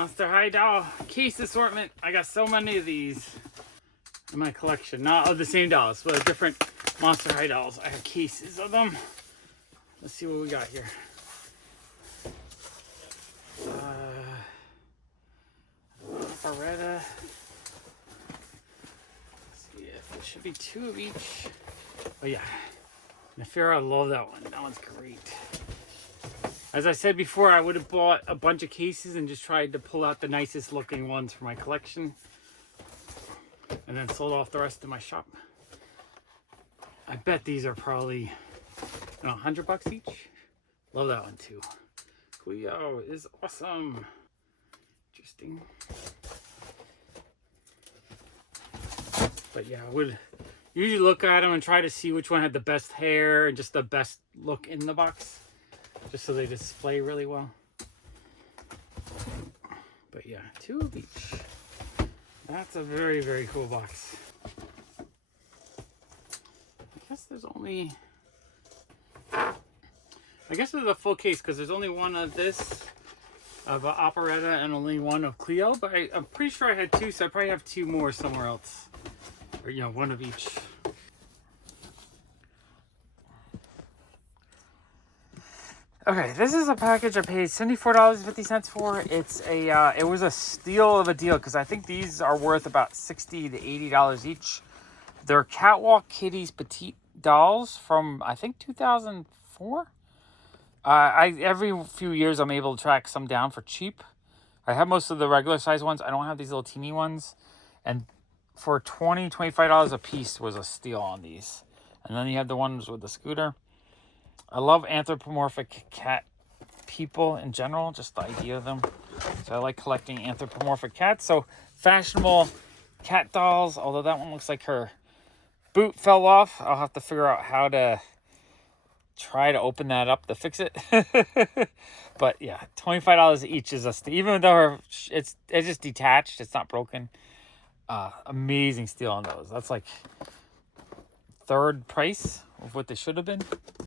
Monster High doll case assortment. I got so many of these in my collection. Not of the same dolls, but different Monster High dolls. I have cases of them. Let's see what we got here. Beretta. Let's see if there should be 2 of each. Oh yeah. Nefera, I love that one. That one's great. As I said before, I would have bought a bunch of cases and just tried to pull out the nicest looking ones for my collection. And then sold off the rest of my shop. I bet these are probably, you know, $100 each. Love that one too. Cleo is awesome. Interesting. But yeah, I would usually look at them and try to see which one had the best hair and just the best look in the box. Just so they display really well. But yeah, 2 of each. That's a very, very cool box. I guess there's only... I guess there's a full case because there's only one of this, of Operetta, and only one of Cleo. But I'm pretty sure I had 2, so I probably have 2 more somewhere else. Or, you know, 1 of each. Okay, this is a package I paid $74.50 for. It's a, it was a steal of a deal because I think these are worth about $60 to $80 each. They're Catwalk Kitties Petite dolls from, I think, 2004. Every few years I'm able to track some down for cheap. I have most of the regular size ones. I don't have these little teeny ones. And for $20, $25 a piece was a steal on these. And then you have the ones with the scooter. I love anthropomorphic cat people in general, just the idea of them. So I like collecting anthropomorphic cats. So fashionable cat dolls, although that one looks like her boot fell off. I'll have to figure out how to try to open that up to fix it. But yeah, $25 each is a steal. Even though it's just detached, it's not broken. Amazing steal on those. That's like 3rd price of what they should have been.